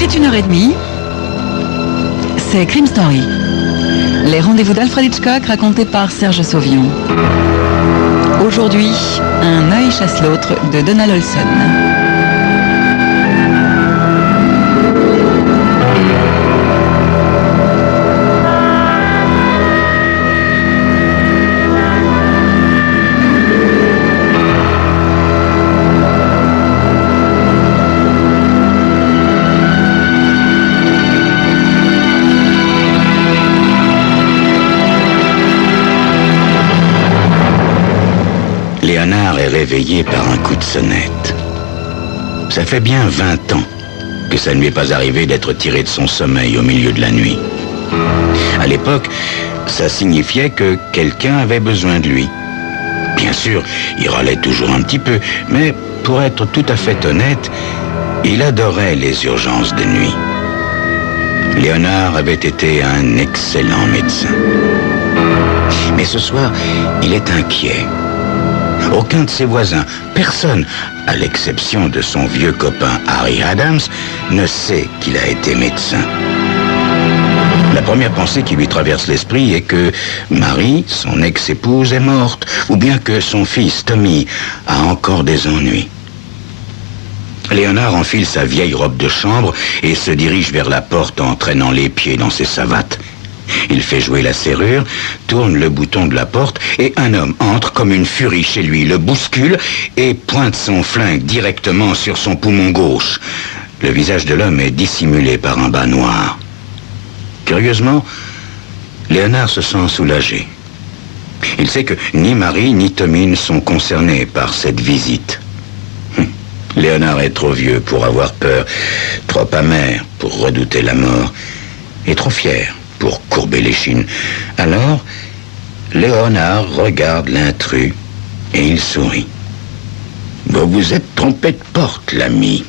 Il est 1h30. C'est Crime Story. Les rendez-vous d'Alfred Hitchcock racontés par Serge Sauvion. Aujourd'hui, Un œil chasse l'autre de Donald Olson. Léonard est réveillé par un coup de sonnette. Ça fait bien 20 ans que ça ne lui est pas arrivé d'être tiré de son sommeil au milieu de la nuit. À l'époque, ça signifiait que quelqu'un avait besoin de lui. Bien sûr, il râlait toujours un petit peu, mais pour être tout à fait honnête, il adorait les urgences de nuit. Léonard avait été un excellent médecin. Mais ce soir, il est inquiet. Aucun de ses voisins, personne, à l'exception de son vieux copain Harry Adams, ne sait qu'il a été médecin. La première pensée qui lui traverse l'esprit est que Marie, son ex-épouse, est morte, ou bien que son fils Tommy a encore des ennuis. Léonard enfile sa vieille robe de chambre et se dirige vers la porte en traînant les pieds dans ses savates. Il fait jouer la serrure, tourne le bouton de la porte et un homme entre comme une furie chez lui, le bouscule et pointe son flingue directement sur son poumon gauche. Le visage de l'homme est dissimulé par un bas noir. Curieusement, Léonard se sent soulagé. Il sait que ni Marie ni Tommy ne sont concernés par cette visite. Léonard est trop vieux pour avoir peur, trop amer pour redouter la mort et trop fier pour courber l'échine. Alors, Léonard regarde l'intrus et il sourit. Vous vous êtes trompé de porte, l'ami.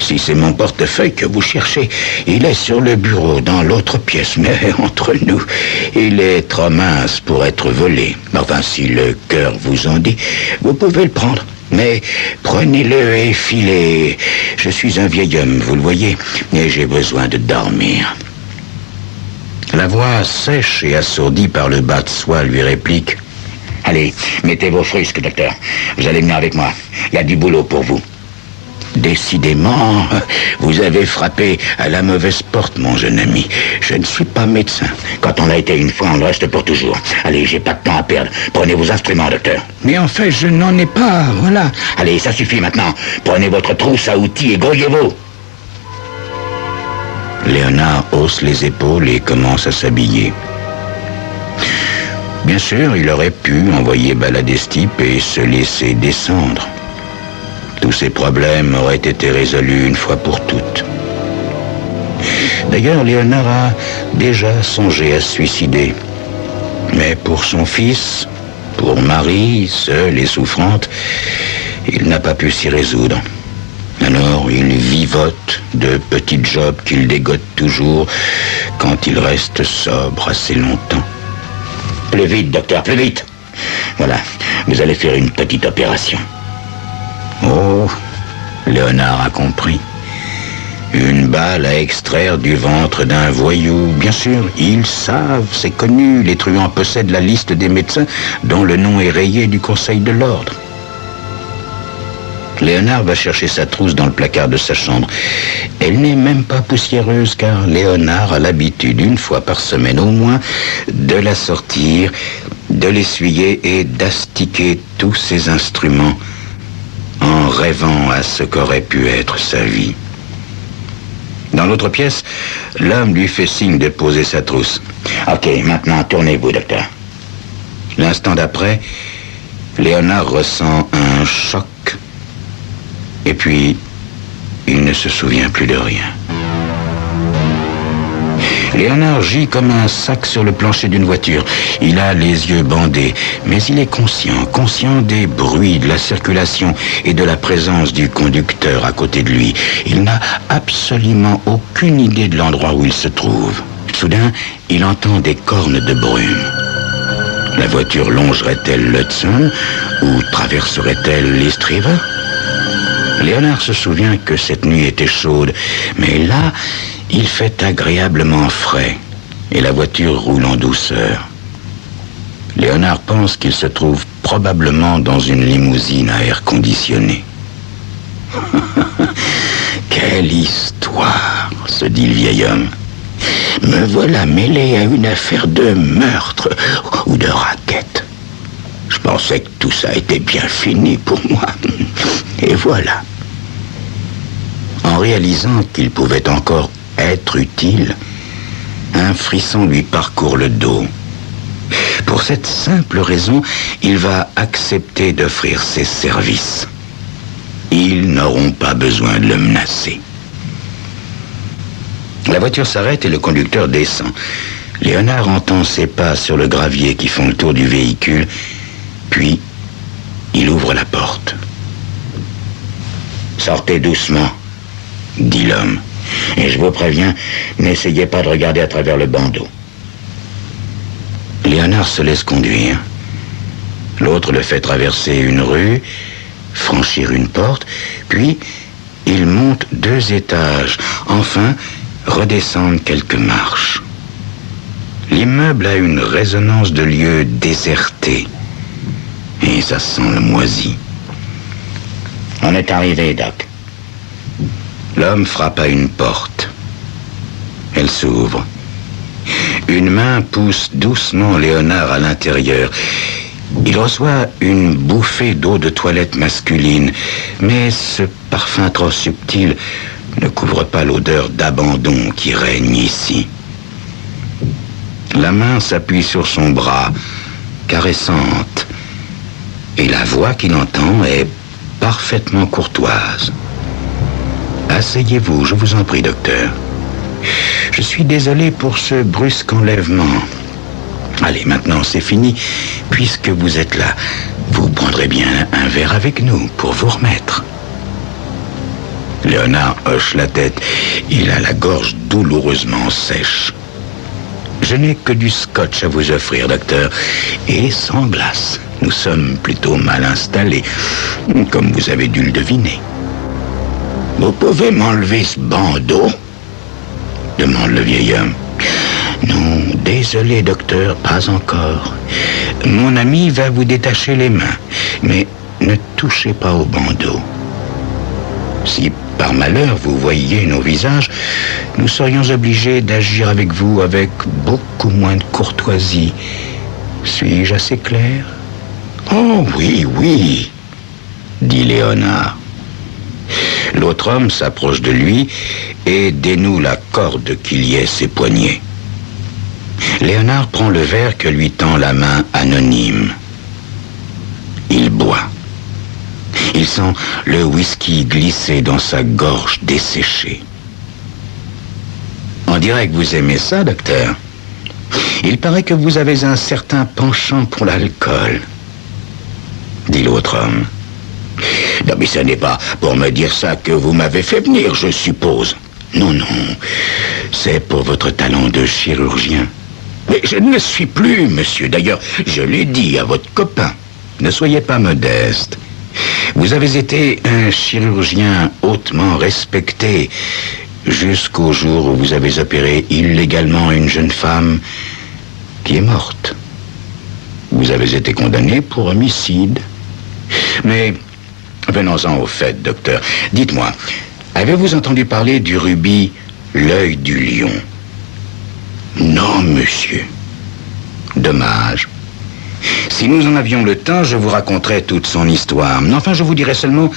Si c'est mon portefeuille que vous cherchez, il est sur le bureau dans l'autre pièce, mais entre nous, il est trop mince pour être volé. Enfin, si le cœur vous en dit, vous pouvez le prendre. Mais prenez-le et filez. Je suis un vieil homme, vous le voyez, et j'ai besoin de dormir. La voix sèche et assourdie par le bas de soie lui réplique. Allez, mettez vos frusques, docteur. Vous allez venir avec moi. Il y a du boulot pour vous. Décidément, vous avez frappé à la mauvaise porte, mon jeune ami. Je ne suis pas médecin. Quand on l'a été une fois, on le reste pour toujours. Allez, j'ai pas de temps à perdre. Prenez vos instruments, docteur. Mais en fait, je n'en ai pas, voilà. Allez, ça suffit maintenant. Prenez votre trousse à outils et grouillez-vous. Léonard hausse les épaules et commence à s'habiller. Bien sûr, il aurait pu envoyer balader ce type et se laisser descendre. Tous ces problèmes auraient été résolus une fois pour toutes. D'ailleurs, Léonard a déjà songé à se suicider. Mais pour son fils, pour Marie, seule et souffrante, il n'a pas pu s'y résoudre. Alors, il vivote de petits jobs qu'il dégote toujours quand il reste sobre assez longtemps. Plus vite, docteur, plus vite. Voilà, vous allez faire une petite opération. Oh, Léonard a compris. Une balle à extraire du ventre d'un voyou. Bien sûr, ils savent, c'est connu. Les truands possèdent la liste des médecins dont le nom est rayé du Conseil de l'Ordre. Léonard va chercher sa trousse dans le placard de sa chambre. Elle n'est même pas poussiéreuse car Léonard a l'habitude, une fois par semaine au moins, de la sortir, de l'essuyer et d'astiquer tous ses instruments en rêvant à ce qu'aurait pu être sa vie. Dans l'autre pièce, l'homme lui fait signe de poser sa trousse. Ok, maintenant tournez-vous, docteur. L'instant d'après, Léonard ressent un choc. Et puis, il ne se souvient plus de rien. Léonard gît comme un sac sur le plancher d'une voiture. Il a les yeux bandés, mais il est conscient des bruits, de la circulation et de la présence du conducteur à côté de lui. Il n'a absolument aucune idée de l'endroit où il se trouve. Soudain, il entend des cornes de brume. La voiture longerait-elle l'Hudson ou traverserait-elle l'East River ? Léonard se souvient que cette nuit était chaude, mais là, il fait agréablement frais et la voiture roule en douceur. Léonard pense qu'il se trouve probablement dans une limousine à air conditionné. Quelle histoire, se dit le vieil homme. Me voilà mêlé à une affaire de meurtre ou de raquette. Je pensais que tout ça était bien fini pour moi. Et voilà. En réalisant qu'il pouvait encore être utile, un frisson lui parcourt le dos. Pour cette simple raison, il va accepter d'offrir ses services. Ils n'auront pas besoin de le menacer. La voiture s'arrête et le conducteur descend. Léonard entend ses pas sur le gravier qui font le tour du véhicule, puis il ouvre la porte. « Sortez doucement », dit l'homme. « Et je vous préviens, n'essayez pas de regarder à travers le bandeau. » Léonard se laisse conduire. L'autre le fait traverser une rue, franchir une porte, puis il monte 2 étages, enfin redescendre quelques marches. L'immeuble a une résonance de lieu déserté, et ça sent le moisi. « On est arrivé, Doc. » L'homme frappe à une porte. Elle s'ouvre. Une main pousse doucement Léonard à l'intérieur. Il reçoit une bouffée d'eau de toilette masculine, mais ce parfum trop subtil ne couvre pas l'odeur d'abandon qui règne ici. La main s'appuie sur son bras, caressante, et la voix qu'il entend est parfaitement courtoise. « Asseyez-vous, je vous en prie, docteur. Je suis désolé pour ce brusque enlèvement. Allez, maintenant c'est fini. Puisque vous êtes là, vous prendrez bien un verre avec nous pour vous remettre. » Léonard hoche la tête. Il a la gorge douloureusement sèche. « Je n'ai que du scotch à vous offrir, docteur, et sans glace. Nous sommes plutôt mal installés, comme vous avez dû le deviner. »« Vous pouvez m'enlever ce bandeau ?» demande le vieil homme. « Non, désolé, docteur, pas encore. Mon ami va vous détacher les mains, mais ne touchez pas au bandeau. Si par malheur vous voyiez nos visages, nous serions obligés d'agir avec vous avec beaucoup moins de courtoisie. Suis-je assez clair? »« Oh oui, oui, » dit Léonard. L'autre homme s'approche de lui et dénoue la corde qui liait ses poignets. Léonard prend le verre que lui tend la main anonyme. Il boit. Il sent le whisky glisser dans sa gorge desséchée. « On dirait que vous aimez ça, docteur. Il paraît que vous avez un certain penchant pour l'alcool, » dit l'autre homme. « Non, mais ce n'est pas pour me dire ça que vous m'avez fait venir, je suppose. Non, non, c'est pour votre talent de chirurgien. Mais je ne le suis plus, monsieur. D'ailleurs, je l'ai dit à votre copain. Ne soyez pas modeste. Vous avez été un chirurgien hautement respecté jusqu'au jour où vous avez opéré illégalement une jeune femme qui est morte. Vous avez été condamné pour homicide. Mais venons-en au fait, docteur. Dites-moi, avez-vous entendu parler du rubis l'œil du lion? Non, monsieur. Dommage. Si nous en avions le temps, je vous raconterais toute son histoire. Enfin, je vous dirais seulement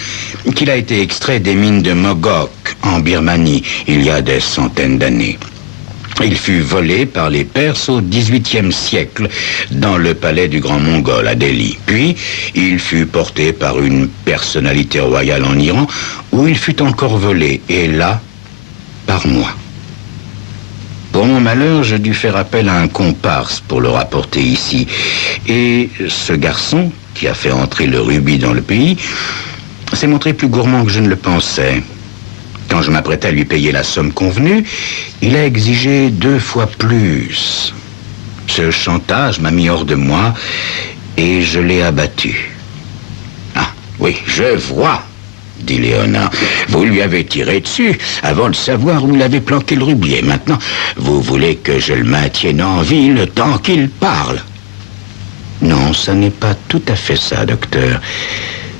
qu'il a été extrait des mines de Mogok, en Birmanie, il y a des centaines d'années. Il fut volé par les Perses au XVIIIe siècle, dans le palais du Grand Mongol à Delhi. Puis, il fut porté par une personnalité royale en Iran, où il fut encore volé, et là, par moi. Pour mon malheur, je dus faire appel à un comparse pour le rapporter ici. Et ce garçon, qui a fait entrer le rubis dans le pays, s'est montré plus gourmand que je ne le pensais. Quand je m'apprêtais à lui payer la somme convenue, il a exigé 2 fois plus. Ce chantage m'a mis hors de moi et je l'ai abattu. Ah, oui, je vois, dit Léonard. Vous lui avez tiré dessus avant de savoir où l'avait planqué le rubis. Et maintenant, vous voulez que je le maintienne en vie le temps qu'il parle? Non, ça n'est pas tout à fait ça, docteur.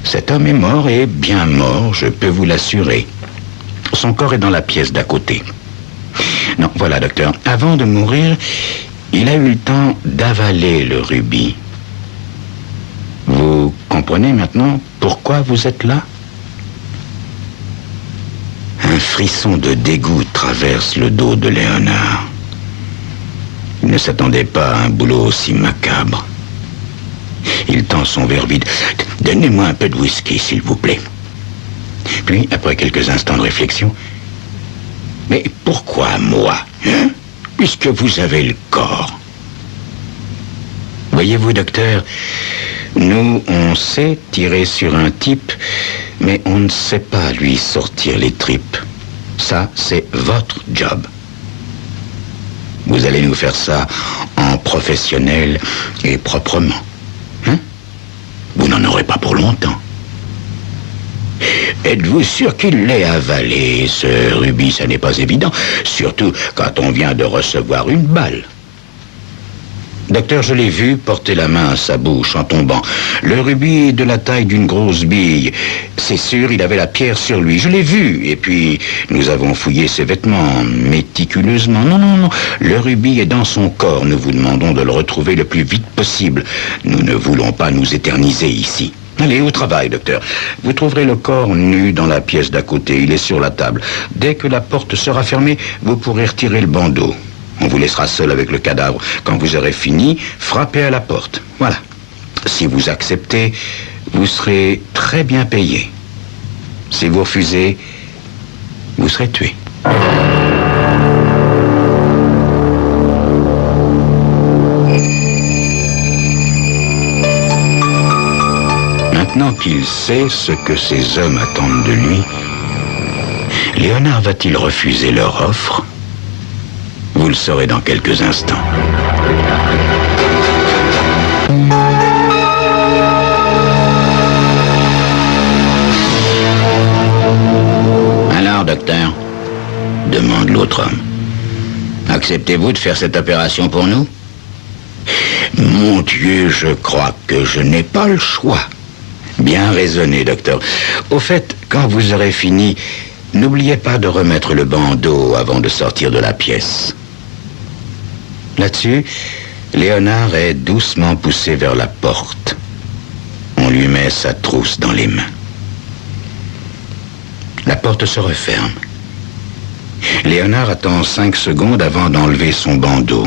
Cet homme est mort et bien mort, je peux vous l'assurer. Son corps est dans la pièce d'à côté. Non, voilà, docteur. Avant de mourir, il a eu le temps d'avaler le rubis. Vous comprenez maintenant pourquoi vous êtes là? Un frisson de dégoût traverse le dos de Léonard. Il ne s'attendait pas à un boulot aussi macabre. Il tend son verre vide. « Donnez-moi un peu de whisky, s'il vous plaît. » Puis, après quelques instants de réflexion, « Mais pourquoi moi, hein, puisque vous avez le corps? » Voyez-vous, docteur, nous, on sait tirer sur un type, mais on ne sait pas lui sortir les tripes. Ça, c'est votre job. Vous allez nous faire ça en professionnel et proprement. Hein? Vous n'en aurez pas pour longtemps. Êtes-vous sûr qu'il l'ait avalé, ce rubis? Ça n'est pas évident, surtout quand on vient de recevoir une balle. Docteur, je l'ai vu porter la main à sa bouche en tombant. Le rubis est de la taille d'une grosse bille. C'est sûr, il avait la pierre sur lui. Je l'ai vu. Et puis, nous avons fouillé ses vêtements méticuleusement. Non. Le rubis est dans son corps. Nous vous demandons de le retrouver le plus vite possible. Nous ne voulons pas nous éterniser ici. Allez, au travail, docteur. Vous trouverez le corps nu dans la pièce d'à côté. Il est sur la table. Dès que la porte sera fermée, vous pourrez retirer le bandeau. On vous laissera seul avec le cadavre. Quand vous aurez fini, frappez à la porte. Voilà. Si vous acceptez, vous serez très bien payé. Si vous refusez, vous serez tué. Maintenant qu'il sait ce que ces hommes attendent de lui, Léonard va-t-il refuser leur offre? Vous le saurez dans quelques instants. Alors, docteur, demande l'autre homme. Acceptez-vous de faire cette opération pour nous? Mon Dieu, je crois que je n'ai pas le choix. Bien raisonné, docteur. Au fait, quand vous aurez fini, n'oubliez pas de remettre le bandeau avant de sortir de la pièce. Là-dessus, Léonard est doucement poussé vers la porte. On lui met sa trousse dans les mains. La porte se referme. Léonard attend 5 secondes avant d'enlever son bandeau.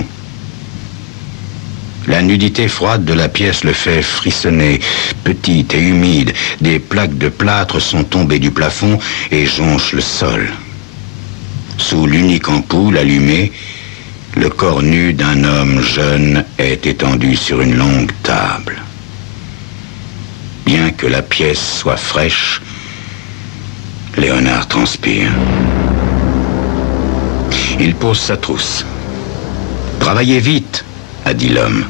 La nudité froide de la pièce le fait frissonner. Petite et humide, des plaques de plâtre sont tombées du plafond et jonchent le sol. Sous l'unique ampoule allumée, le corps nu d'un homme jeune est étendu sur une longue table. Bien que la pièce soit fraîche, Léonard transpire. Il pose sa trousse. « Travaillez vite !» a dit l'homme.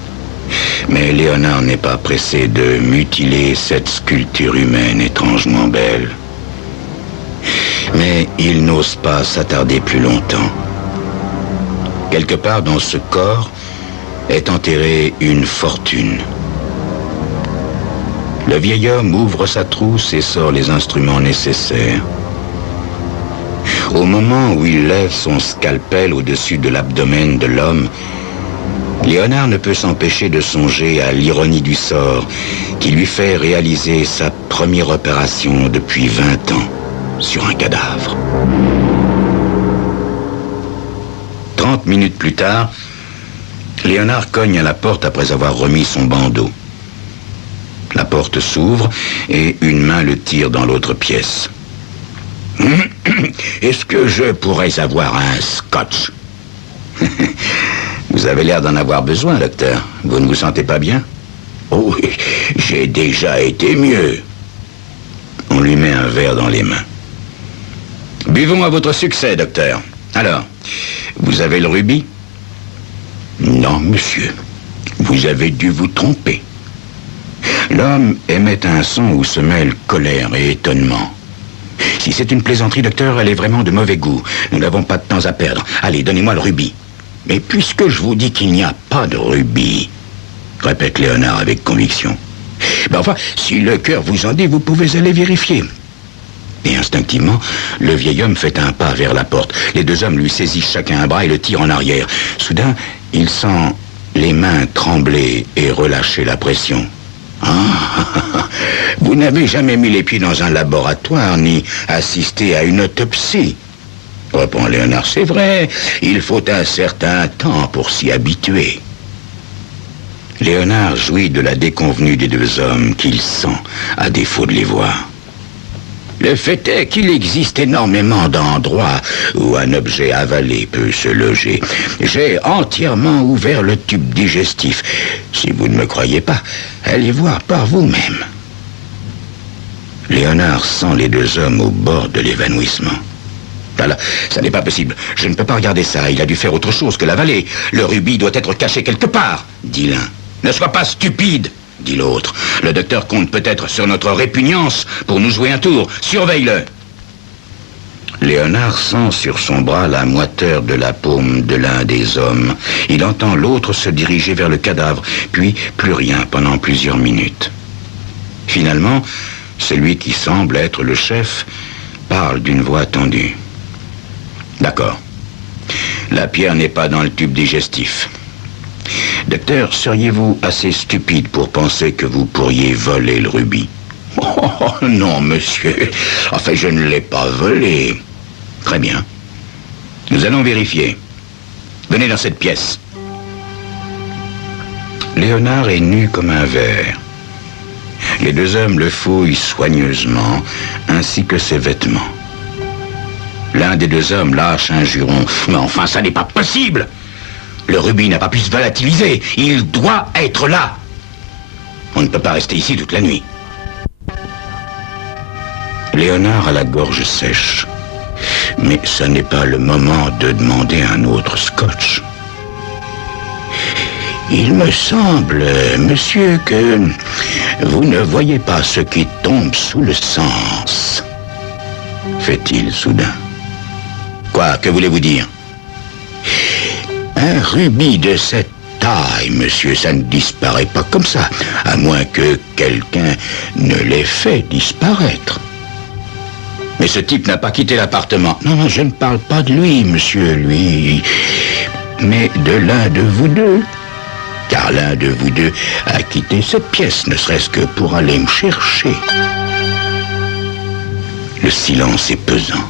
Mais Léonard n'est pas pressé de mutiler cette sculpture humaine étrangement belle. Mais il n'ose pas s'attarder plus longtemps. Quelque part dans ce corps est enterrée une fortune. Le vieil homme ouvre sa trousse et sort les instruments nécessaires. Au moment où il lève son scalpel au-dessus de l'abdomen de l'homme, Léonard ne peut s'empêcher de songer à l'ironie du sort qui lui fait réaliser sa première opération depuis 20 ans sur un cadavre. 30 minutes plus tard, Léonard cogne à la porte après avoir remis son bandeau. La porte s'ouvre et une main le tire dans l'autre pièce. « Est-ce que je pourrais avoir un scotch ?» Vous avez l'air d'en avoir besoin, docteur. Vous ne vous sentez pas bien? Oh, j'ai déjà été mieux. On lui met un verre dans les mains. Buvons à votre succès, docteur. Alors, vous avez le rubis? Non, monsieur. Vous avez dû vous tromper. L'homme émet un son où se mêlent colère et étonnement. Si c'est une plaisanterie, docteur, elle est vraiment de mauvais goût. Nous n'avons pas de temps à perdre. Allez, donnez-moi le rubis. Mais puisque je vous dis qu'il n'y a pas de rubis, répète Léonard avec conviction. Ben enfin, si le cœur vous en dit, vous pouvez aller vérifier. Et instinctivement, le vieil homme fait un pas vers la porte. Les deux hommes lui saisissent chacun un bras et le tirent en arrière. Soudain, il sent les mains trembler et relâcher la pression. Ah, vous n'avez jamais mis les pieds dans un laboratoire ni assisté à une autopsie, répond Léonard. C'est vrai, il faut un certain temps pour s'y habituer. Léonard jouit de la déconvenue des deux hommes qu'il sent, à défaut de les voir. Le fait est qu'il existe énormément d'endroits où un objet avalé peut se loger. J'ai entièrement ouvert le tube digestif. Si vous ne me croyez pas, allez voir par vous-même. Léonard sent les deux hommes au bord de l'évanouissement. Voilà, ça n'est pas possible. Je ne peux pas regarder ça. Il a dû faire autre chose que l'avaler. Le rubis doit être caché quelque part, dit l'un. Ne sois pas stupide, dit l'autre. Le docteur compte peut-être sur notre répugnance pour nous jouer un tour. Surveille-le. Léonard sent sur son bras la moiteur de la paume de l'un des hommes. Il entend l'autre se diriger vers le cadavre, puis plus rien pendant plusieurs minutes. Finalement, celui qui semble être le chef parle d'une voix tendue. D'accord. La pierre n'est pas dans le tube digestif. Docteur, seriez-vous assez stupide pour penser que vous pourriez voler le rubis? Oh, non, monsieur. Enfin, je ne l'ai pas volé. Très bien. Nous allons vérifier. Venez dans cette pièce. Léonard est nu comme un ver. Les deux hommes le fouillent soigneusement, ainsi que ses vêtements. L'un des deux hommes lâche un juron. Mais enfin, ça n'est pas possible! Le rubis n'a pas pu se volatiliser. Il doit être là. On ne peut pas rester ici toute la nuit. Léonard a la gorge sèche. Mais ce n'est pas le moment de demander un autre scotch. Il me semble, monsieur, que vous ne voyez pas ce qui tombe sous le sens, fait-il soudain. Quoi, que voulez-vous dire? Un rubis de cette taille, monsieur, ça ne disparaît pas comme ça, à moins que quelqu'un ne l'ait fait disparaître. Mais ce type n'a pas quitté l'appartement. Non, non, je ne parle pas de lui, monsieur, lui, mais de l'un de vous deux. Car l'un de vous deux a quitté cette pièce, ne serait-ce que pour aller me chercher. Le silence est pesant.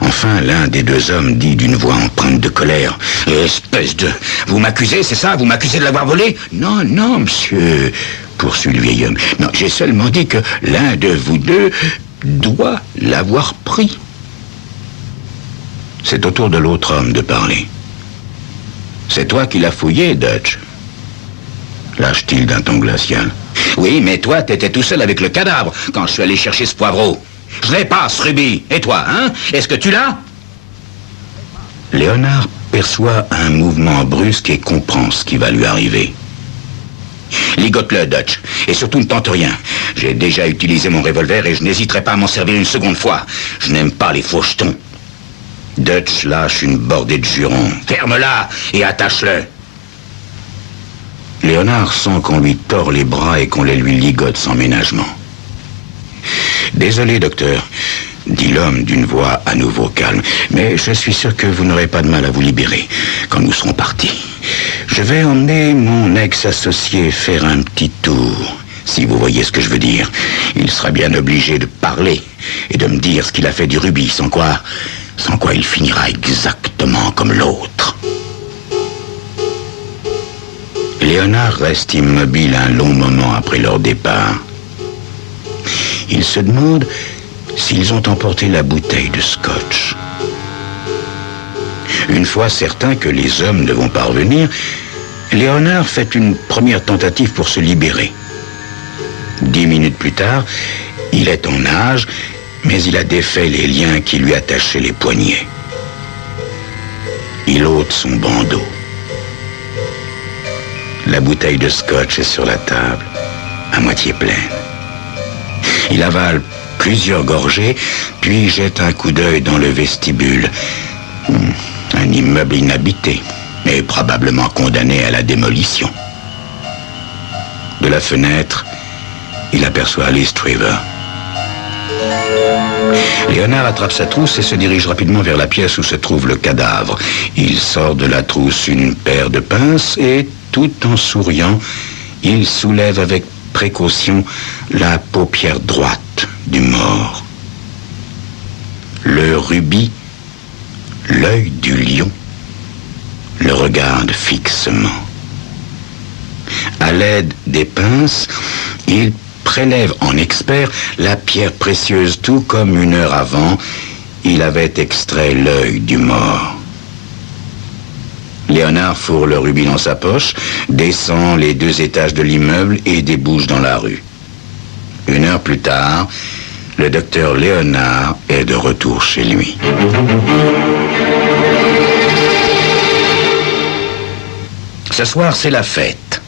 Enfin, l'un des deux hommes dit d'une voix empreinte de colère. « Espèce de... Vous m'accusez, c'est ça? Vous m'accusez de l'avoir volé? » « Non, non, monsieur, poursuit le vieil homme. Non, j'ai seulement dit que l'un de vous deux doit l'avoir pris. » C'est au tour de l'autre homme de parler. « C'est toi qui l'as fouillé, Dutch ?» lâche-t-il d'un ton glacial. « Oui, mais toi, t'étais tout seul avec le cadavre quand je suis allé chercher ce poivreau. Je l'ai pas, ce rubis. Et toi, hein? Est-ce que tu l'as? » Léonard perçoit un mouvement brusque et comprend ce qui va lui arriver. « Ligote-le, Dutch. Et surtout, ne tente rien. J'ai déjà utilisé mon revolver et je n'hésiterai pas à m'en servir une seconde fois. Je n'aime pas les faux jetons. » Dutch lâche une bordée de jurons. « Ferme-la et attache-le. » Léonard sent qu'on lui tord les bras et qu'on les lui ligote sans ménagement. « Désolé, docteur, » dit l'homme d'une voix à nouveau calme, « mais je suis sûr que vous n'aurez pas de mal à vous libérer quand nous serons partis. Je vais emmener mon ex-associé faire un petit tour, si vous voyez ce que je veux dire. Il sera bien obligé de parler et de me dire ce qu'il a fait du rubis, sans quoi il finira exactement comme l'autre. » Léonard reste immobile un long moment après leur départ. Il se demande s'ils ont emporté la bouteille de scotch. Une fois certain que les hommes ne vont pas revenir, Léonard fait une première tentative pour se libérer. 10 minutes plus tard, il est en nage, mais il a défait les liens qui lui attachaient les poignets. Il ôte son bandeau. La bouteille de scotch est sur la table, à moitié pleine. Il avale plusieurs gorgées, puis jette un coup d'œil dans le vestibule. Un immeuble inhabité, mais probablement condamné à la démolition. De la fenêtre, il aperçoit Alice Triver. Léonard attrape sa trousse et se dirige rapidement vers la pièce où se trouve le cadavre. Il sort de la trousse une paire de pinces et, tout en souriant, il soulève avec précaution la paupière droite du mort. Le rubis, l'œil du lion, le regarde fixement. À l'aide des pinces, il prélève en expert la pierre précieuse, tout comme une heure avant, il avait extrait l'œil du mort. Léonard fourre le rubis dans sa poche, descend les 2 étages de l'immeuble et débouche dans la rue. 1 heure plus tard, le docteur Léonard est de retour chez lui. Ce soir, c'est la fête.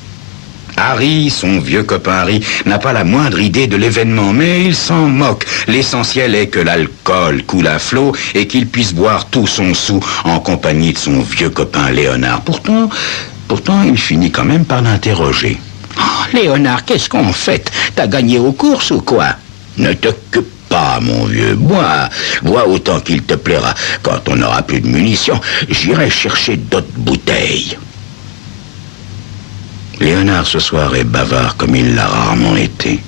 Harry, son vieux copain Harry, n'a pas la moindre idée de l'événement, mais il s'en moque. L'essentiel est que l'alcool coule à flot et qu'il puisse boire tout son sou en compagnie de son vieux copain Léonard. Pourtant, il finit quand même par l'interroger. « Oh, Léonard, qu'est-ce qu'on fait? T'as gagné aux courses ou quoi? Ne t'occupe pas, mon vieux. Bois autant qu'il te plaira. Quand on n'aura plus de munitions, j'irai chercher d'autres bouteilles. » Léonard, ce soir, est bavard comme il l'a rarement été.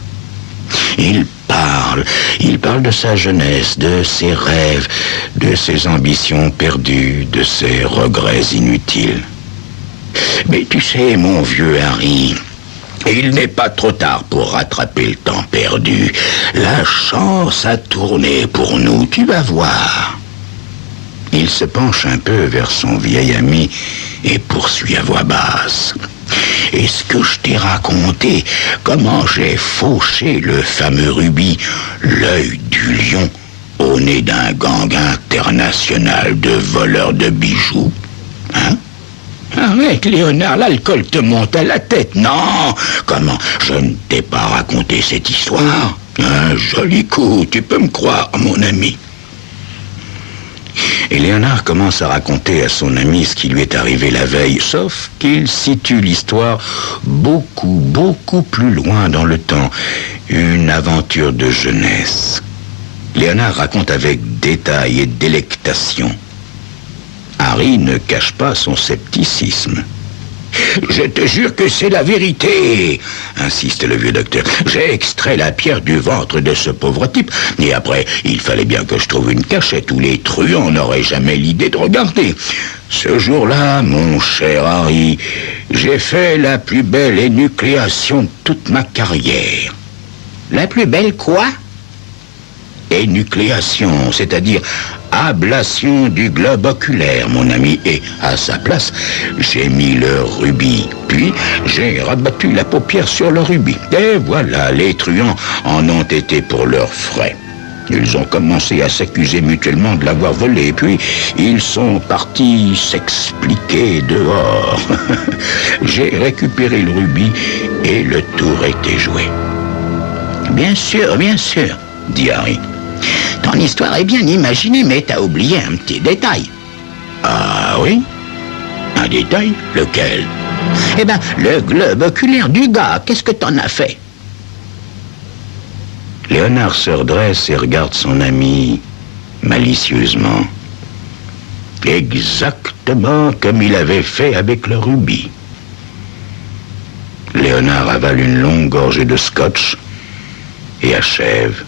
Il parle de sa jeunesse, de ses rêves, de ses ambitions perdues, de ses regrets inutiles. Mais tu sais, mon vieux Harry, il n'est pas trop tard pour rattraper le temps perdu. La chance a tourné pour nous, tu vas voir. Il se penche un peu vers son vieil ami et poursuit à voix basse. Est-ce que je t'ai raconté comment j'ai fauché le fameux rubis, l'œil du lion, au nez d'un gang international de voleurs de bijoux? Hein? Arrête, Léonard, l'alcool te monte à la tête. Non, comment? Je ne t'ai pas raconté cette histoire. Un joli coup, tu peux me croire, mon ami. Et Léonard commence à raconter à son ami ce qui lui est arrivé la veille, sauf qu'il situe l'histoire beaucoup plus loin dans le temps. Une aventure de jeunesse. Léonard raconte avec détail et délectation. Harry ne cache pas son scepticisme. « Je te jure que c'est la vérité, » insiste le vieux docteur. « J'ai extrait la pierre du ventre de ce pauvre type, et après, il fallait bien que je trouve une cachette où les truands n'auraient jamais l'idée de regarder. Ce jour-là, mon cher Harry, j'ai fait la plus belle énucléation de toute ma carrière. » La plus belle quoi? Énucléation, c'est-à-dire ablation du globe oculaire, mon ami, et à sa place, j'ai mis le rubis, puis j'ai rabattu la paupière sur le rubis. Et voilà, les truands en ont été pour leurs frais. Ils ont commencé à s'accuser mutuellement de l'avoir volé, puis ils sont partis s'expliquer dehors. J'ai récupéré le rubis et le tour était joué. Bien sûr, dit Harry. Ton histoire est bien imaginée, mais t'as oublié un petit détail. Ah oui? Un détail? Lequel? Eh ben, le globe oculaire du gars, qu'est-ce que t'en as fait? Léonard se redresse et regarde son ami malicieusement. Exactement comme il avait fait avec le rubis. Léonard avale une longue gorgée de scotch et achève.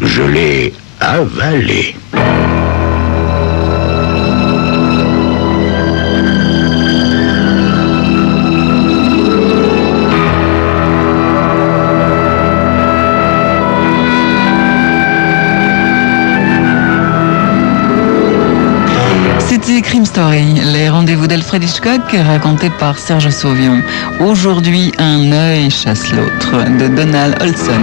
Je l'ai avalé. C'était Crime Story, les rendez-vous d'Alfred Hitchcock racontés par Serge Sauvion. Aujourd'hui, un œil chasse l'autre, de Donald Olson.